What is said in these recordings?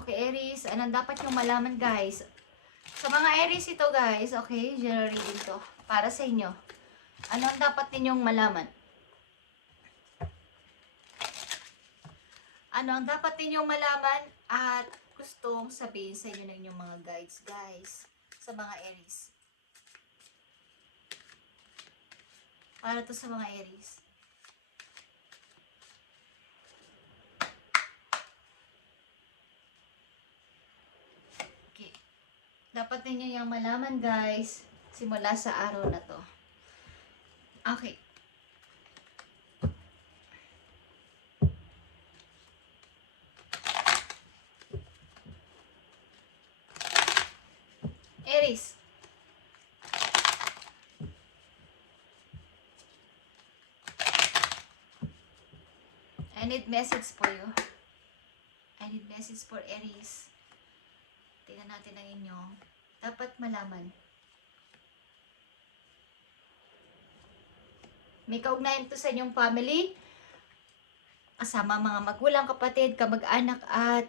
Okay, Aries, anong dapat nyo malaman, guys? Sa mga Aries ito, guys, okay, general reading to. Para sa inyo. Ano ang dapat ninyong malaman? Ano ang dapat ninyong malaman at gustong sabihin sa inyo ng inyong mga guides, guys, sa mga Aries. Para to sa mga Aries. Okay. Dapat ninyo yung malaman, guys, simula sa araw na to. Okay. Aries. I need message for you. I need message for Aries. Tingnan natin ang inyong dapat malaman. May kaugnayan to sa inyong family, kasama mga magulang, kapatid, kamag-anak at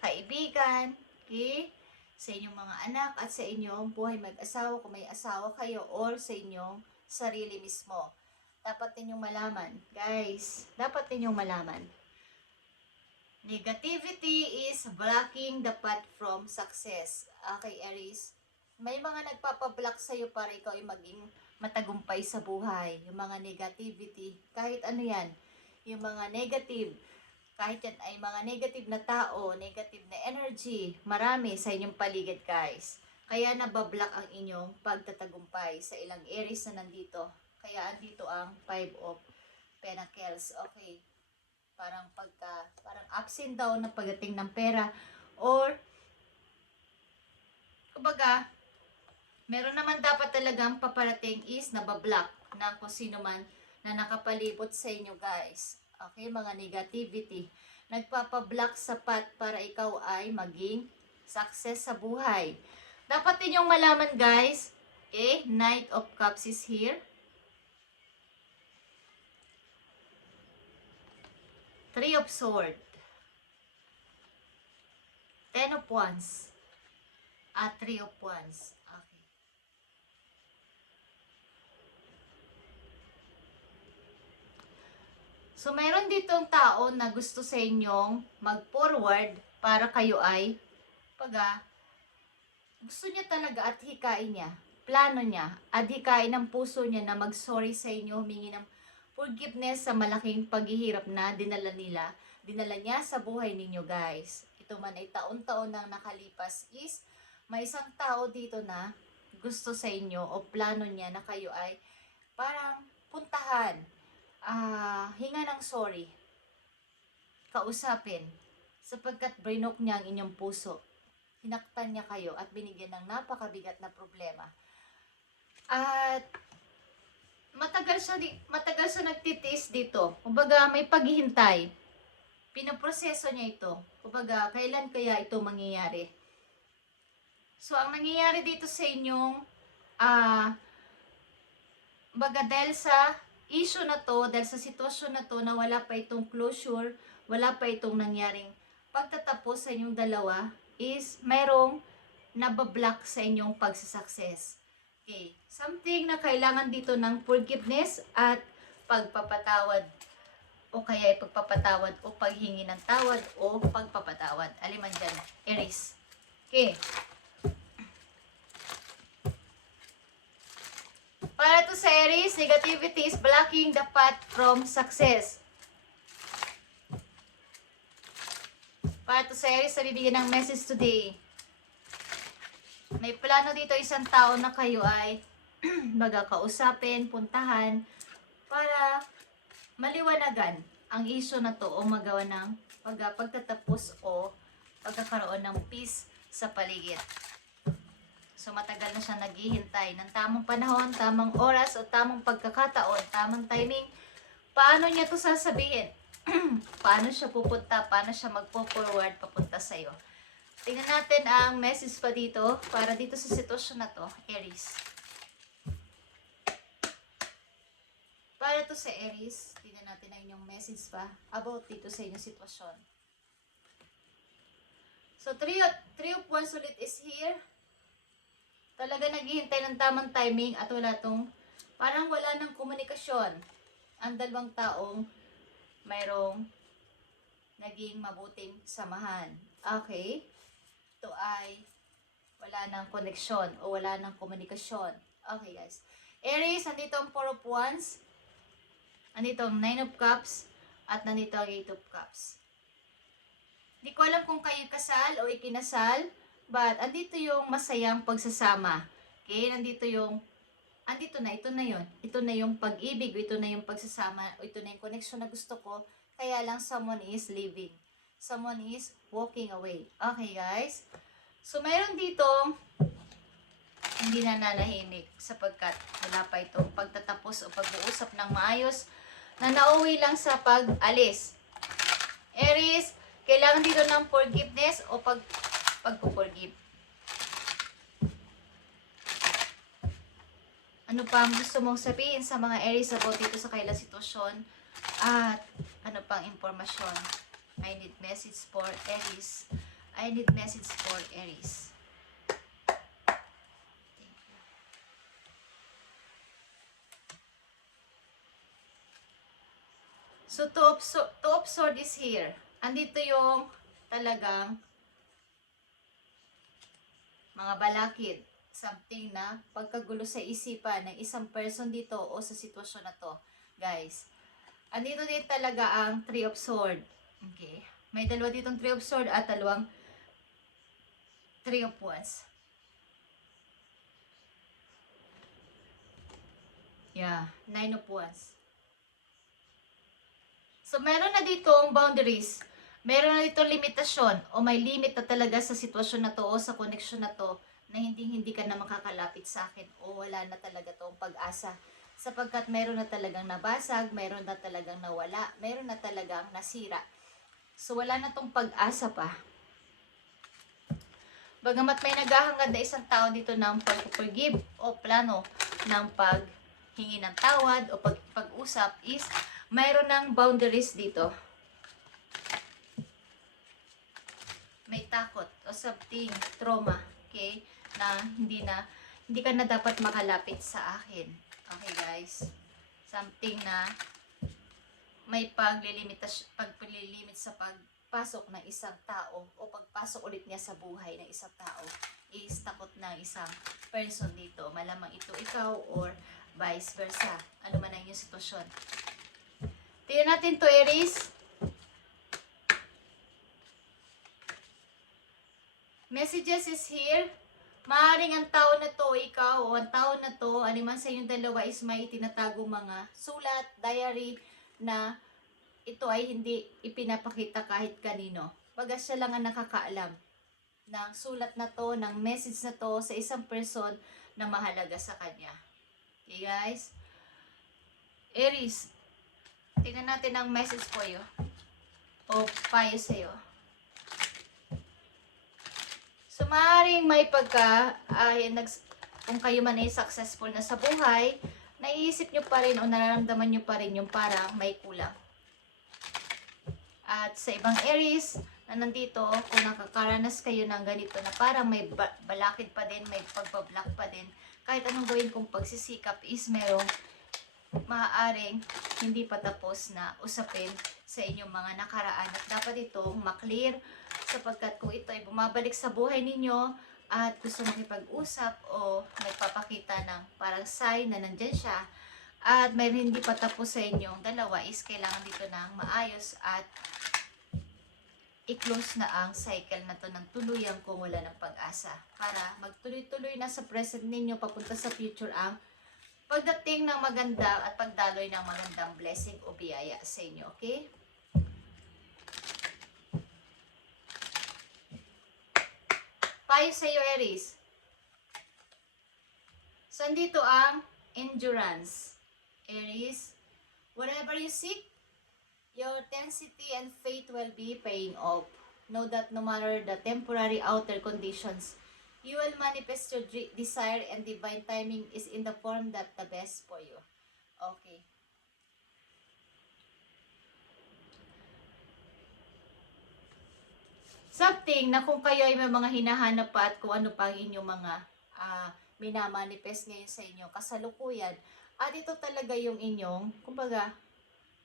kaibigan, okay? Sa inyong mga anak at sa inyong buhay mag-asawa kung may asawa kayo or sa inyong sarili mismo. Dapat ninyong malaman, guys, dapat ninyong malaman. Negativity is blocking the path from success. Okay, Aries, may mga nagpapablock sa'yo para ikaw ay maging matagumpay sa buhay. Yung mga negativity, kahit ano yan, yung mga negative, kahit yan ay mga negative na tao, negative na energy, marami sa inyong paligid, guys. Kaya nabablock ang inyong pagtatagumpay sa ilang Aries na nandito. Kaya andito ang 5 of Pentacles. Okay. Parang ups and down na pagdating ng pera, or kumbaga meron naman dapat talagang paparating is nabablock ng kung sino man na nakapalibot sa inyo, guys. Okay, mga negativity nagpapablock sa path para ikaw ay maging success sa buhay. Dapat ninyong malaman, guys, okay, Knight of Cups is here. 3 of Swords, 10 of Wands, at 3 of Wands. Okay. So, mayroon ditong tao na gusto sa inyong mag-forward para kayo ay gusto niya talaga at hikain niya. Plano niya at hikain ng puso niya na mag-sorry sa inyo, humingi ng forgiveness sa malaking paghihirap na dinala niya sa buhay ninyo, guys. Ito man ay taon-taon nang nakalipas is may isang tao dito na gusto sa inyo o plano niya na kayo ay parang puntahan, hinga ng sorry, kausapin, sapagkat brinok niya ang inyong puso. Hinaktan niya kayo at binigyan ng napakabigat na problema. At matagal siya nagtitiis dito. Kumbaga may paghihintay. Pinoproseso niya ito. Kumbaga, kailan kaya ito mangyayari? So, ang nangyayari dito sa inyong dahil sa issue na to, dahil sa sitwasyon na to na wala pa itong closure, wala pa itong nangyaring pagtatapos sa inyong dalawa, is mayroong nabablock sa inyong pagsasucess. Okay. Something na kailangan dito ng forgiveness at pagpapatawad, o kaya pagpapatawad o paghingi ng tawad o pagpapatawad. Aliman dyan, Aries. Okay. Para to sa Aries, negativity is blocking the path from success. Para to sa Aries, bibigyan ng message today. May plano dito isang tao na kayo ay kausapin, puntahan, para maliwanagan ang issue na to o magawa ng pagtatapos o pagkakaroon ng peace sa paligid. So matagal na siya naghihintay ng tamang panahon, tamang oras o tamang pagkakataon, tamang timing. Paano niya to sasabihin? Paano siya pupunta? Paano siya magpo-forward papunta sa'yo? Tingnan natin ang message pa dito para dito sa sitwasyon na to, Aries. Para to sa Aries, tingnan natin ang inyong message pa about dito sa inyong sitwasyon. So, three of Wands ulit is here. Talaga naghihintay ng tamang timing at parang wala ng komunikasyon. Ang dalawang taong mayroong naging mabuting samahan. Okay? Ito ay wala ng koneksyon o wala ng komunikasyon. Okay, guys. Aries, nandito ang Four of Wands. Nandito ang Nine of Cups. At nandito ang Eight of Cups. Hindi ko alam kung kayo kasal o ikinasal. But, andito yung masayang pagsasama. Okay? Andito na, ito na yun. Ito na yung pag-ibig, ito na yung pagsasama, ito na yung connection na gusto ko. Kaya lang, someone is leaving. Someone is walking away. Okay, guys? So, mayroon dito, hindi na nanahimik sapagkat wala pa itong pagtatapos o pag-uusap ng maayos na nauwi lang sa pag-alis. Aries, kailangan dito ng forgiveness o pag-forgive. Ano pa ang gusto mong sabihin sa mga Aries about dito sa kailang sitwasyon? At ano pang impormasyon? I need message for Aries. I need message for Aries. So, two of Swords is here. Andito yung talagang mga balakid. Something na pagkagulo sa isipan ng isang person dito o sa sitwasyon na to. Guys, andito din talaga ang Three of Swords. Okay. May dalawa ditong Three of Swords at dalawang Three of Wands. Yeah, Nine of Wands. So, meron na ditong boundaries. Meron na ditong limitasyon o may limit na talaga sa sitwasyon na to o sa connection na to na hindi ka na makakalapit sa akin o wala na talaga tong pag-asa. Sapagkat meron na talagang nabasag, meron na talagang nawala, meron na talagang nasira. So, wala na tong pag-asa pa. Bagamat may naghahangad na isang tao dito ng pag-forgive o plano ng paghingi ng tawad o pag-usap is mayroon ng boundaries dito. May takot o something, trauma, okay? Na hindi ka na dapat makalapit sa akin. Okay, guys? Something na may paglilimit sa pagpasok ng isang tao o pagpasok ulit niya sa buhay ng isang tao is takot ng isang person dito. Malamang ito ikaw or vice versa. Ano man ang inyong sitwasyon. Tingnan natin to, Aries. Messages is here. Maaaring ang tao na to, ikaw o ang tao na to, aliman sa inyong dalawa is may itinatago mga sulat, diary, na ito ay hindi ipinapakita kahit kanino. Baga siya lang ang nakakaalam ng sulat na to, ng message na to sa isang person na mahalaga sa kanya. Okay, guys? Aries, tingnan natin ang message for you o payo sa'yo. So, maaaring may kung kayo man ay successful na sa buhay, naiisip nyo pa rin o nararamdaman nyo pa rin yung parang may kulang. At sa ibang Aries na nandito, kung nakakaranas kayo ng ganito na parang may balakid pa din, may pagbablock pa din, kahit anong gawin kong pagsisikap is merong maaaring hindi pa tapos na usapin sa inyong mga nakaraan. At dapat itong maklear sapagkat kung ito ay bumabalik sa buhay ninyo at gusto makipag-usap o nagpapakita ng parang sign na nandyan siya at may hindi pa tapos sa inyong dalawa is kailangan dito ng maayos at i-close na ang cycle na to ng tuluyan kung wala ng pag-asa para magtuloy-tuloy na sa present ninyo papunta sa future ang pagdating ng maganda at pagdaloy ng magandang blessing o biyaya sa inyo, okay? Payo sa iyo, Aries. So, andito ang endurance. Aries, whatever you seek, your intensity and faith will be paying off. Know that no matter the temporary outer conditions, you will manifest your desire and divine timing is in the form that the best for you. Okay. something na kung kayo ay may mga hinahanap pa at kung ano pa ang inyong mga minamanifest ngayon sa inyo kasalukuyan, at ito talaga yung inyong, kumbaga,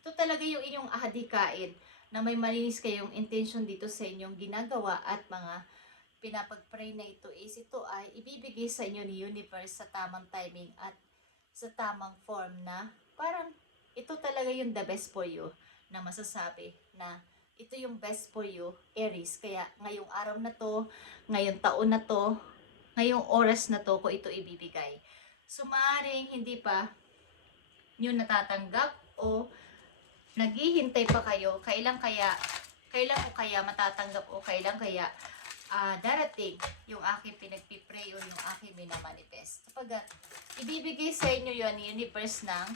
ito talaga yung inyong ahadikain na may malinis kayong intention dito sa inyong ginagawa at mga pinapag-pray na ito is ito ay ibibigay sa inyo ni universe sa tamang timing at sa tamang form na parang ito talaga yung the best for you na masasabi na ito yung best for you, Aries. Kaya ngayong araw na to, ngayong taon na to, ngayong oras na to ko ito ibibigay. So maaaring hindi pa nyo natatanggap o naghihintay pa kayo, kailan ko kaya matatanggap o kailan kaya darating yung aking pinagpipray o yung aking minamanifest. Kapag ibibigay sa inyo yun ni universe ng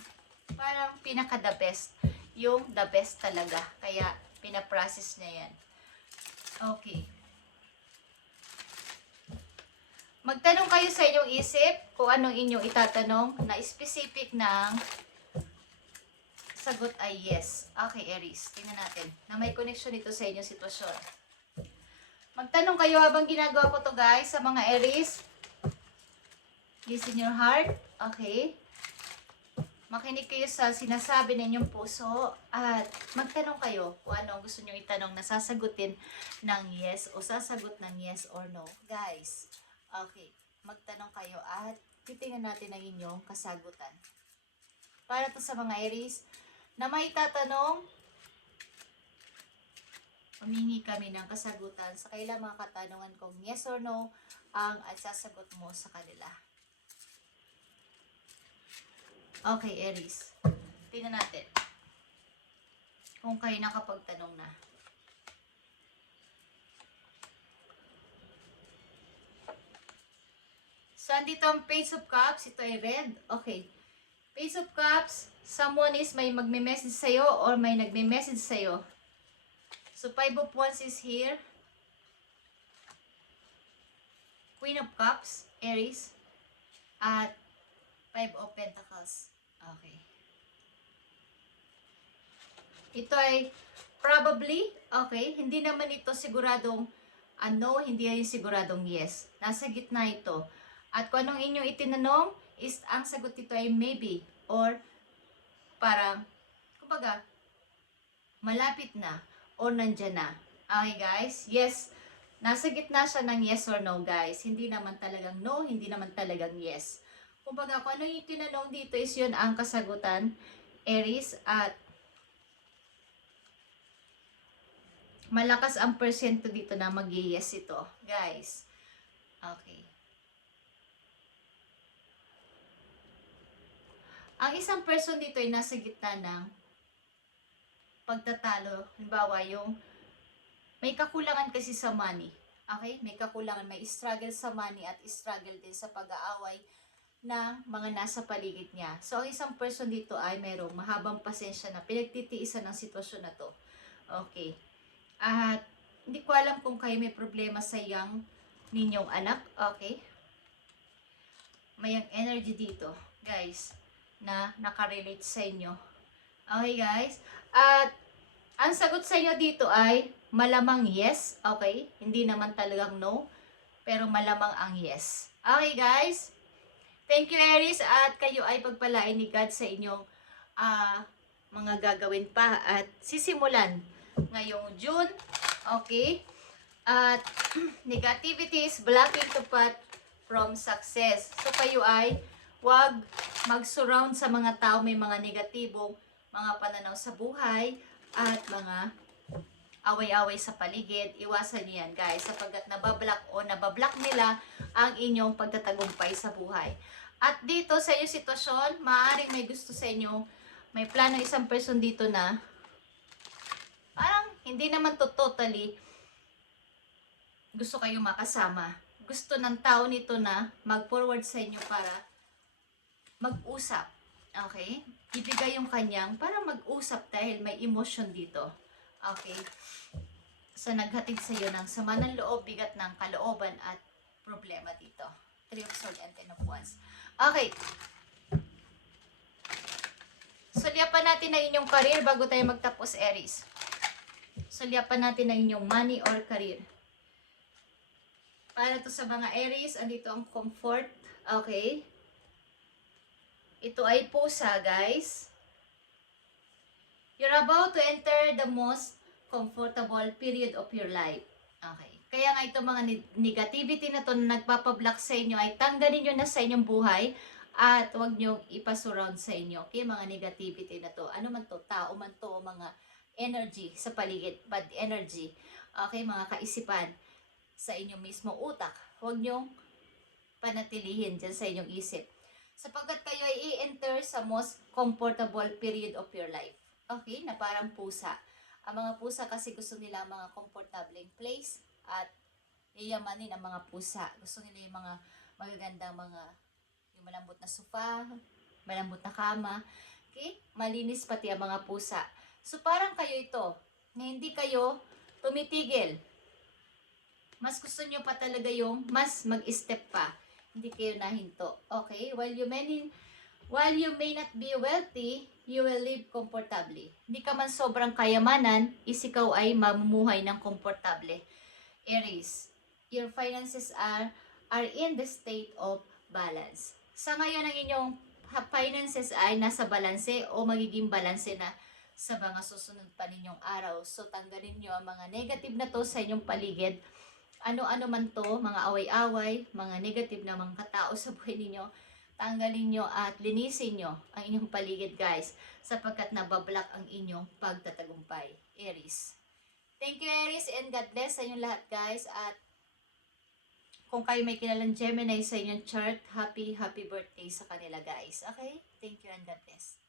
parang pinaka the best, yung the best talaga. Kaya pinaprocess niya yan. Okay. Magtanong kayo sa inyong isip kung anong inyong itatanong na specific ng sagot ay yes. Okay, Aries. Tingnan natin na may connection ito sa inyong sitwasyon. Magtanong kayo habang ginagawa ko to guys sa mga Aries. Listen your heart. Okay. Makinig kayo sa sinasabi ng inyong puso at magtanong kayo kung ano ang gusto nyo itanong na sasagutin ng yes o sasagot ng yes or no. Guys, okay. Magtanong kayo at titingnan natin ang inyong kasagutan. Para to sa mga Aries na may tatanong, humingi kami ng kasagutan sa kailang mga katanungan kung yes or no ang sasagot mo sa kanila. Okay, Aries. Tingnan natin kung kayo nakapagtanong na. So, andito ang Page of Cups. Ito ay red. Okay. Page of Cups, someone is may magme-message sa'yo or may nagme-message sa'yo. So, Five of Wands is here. Queen of Cups, Aries. At Five of Pentacles. Okay. Ito ay probably, okay, hindi naman ito siguradong no, hindi ay siguradong yes. Nasa gitna ito. At kung anong inyong itinanong, is ang sagot dito ay maybe or parang, kumbaga, malapit na o nandyan na. Okay guys? Yes. Nasa gitna siya ng yes or no guys. Hindi naman talagang no, hindi naman talagang yes. Kumbaga, kung ano yung tinanong dito is yun ang kasagutan, Aries, at malakas ang percento dito na mag-yes ito, guys. Okay. Ang isang person dito ay nasa gitna ng pagtatalo. Halimbawa, yung may kakulangan kasi sa money. Okay? May kakulangan, may struggle sa money at struggle din sa pag-aaway ng mga nasa paligid niya. So, ang isang person dito ay mayroong mahabang pasensya na pinagtitiisan ng sitwasyon na to. Okay. At hindi ko alam kung kayo may problema sa young ninyong anak. Okay. May ang energy dito, guys, na nakarelate sa inyo. Okay, guys. At ang sagot sa inyo dito ay malamang yes. Okay. Hindi naman talagang no. Pero malamang ang yes. Okay, guys. Thank you, Aries, at kayo ay pagpalain ni God sa inyong mga gagawin pa at sisimulan ngayong June. Okay? At negativity is blocking the path from success. So, kayo ay huwag mag-surround sa mga tao may mga negatibong mga pananaw sa buhay at mga away-away sa paligid. Iwasan niyo yan, guys, sapagkat nabablock o nabablock nila ang inyong pagtatagumpay sa buhay. At dito sa inyong sitwasyon, maaaring may gusto sa inyo, may plano isang person dito na parang hindi naman to totally gusto kayo makasama. Gusto ng tao nito na mag-forward sa inyo para mag-usap. Okay? Ibigay yung kanyang para mag-usap dahil may emotion dito. Okay? So, naghatid sa iyo ng sama ng loob, bigat ng kalooban at problema dito. Three of Swords and Ten of Wands. Okay. Sulyapan natin ang inyong career bago tayo magtapos, Aries. Sulyapan natin ang inyong money or career. Para to sa mga Aries, andito ang comfort. Okay? Ito ay pusa, guys. You're about to enter the most comfortable period of your life. Okay. Kaya nga itong mga negativity na to na nagpapablock sa inyo ay tanggalin nyo na sa inyong buhay at huwag nyo ipasurround sa inyo. Okay, mga negativity na to. Ano man to, tao man to, mga energy sa paligid, bad energy. Okay, mga kaisipan sa inyong mismo utak. Huwag nyo panatilihin dyan sa inyong isip. Sapagkat kayo ay i-enter sa most comfortable period of your life. Okay, na parang pusa. Ang mga pusa kasi gusto nila ang mga comfortable place at yayamanin ang mga pusa. Gusto nila yung mga magagandang yung malambot na sofa, malambot na kama. Okay? Malinis pati ang mga pusa. So parang kayo ito, na hindi kayo tumitigil. Mas gusto nyo pa talaga yung mas mag-step pa. Hindi kayo nahinto. Okay? While you may not be wealthy, you will live comfortably. Hindi ka man sobrang kayamanan, ikaw ay mamumuhay ng komportable. Aries, your finances are in the state of balance. Sa ngayon, ang inyong finances ay nasa balanse o magiging balanse na sa mga susunod pa ninyong araw. So, tanggalin nyo ang mga negative na to sa inyong paligid. Ano-ano man to, mga away-away, mga negative na mga katao sa buhay ninyo, tanggalin nyo at linisin nyo ang inyong paligid, guys, sapagkat nabablock ang inyong pagtatagumpay. Aries. Thank you, Aries, and God bless sa inyong lahat, guys. At kung kayo may kilalang Gemini sa inyong chart, happy birthday sa kanila, guys. Okay? Thank you and God bless.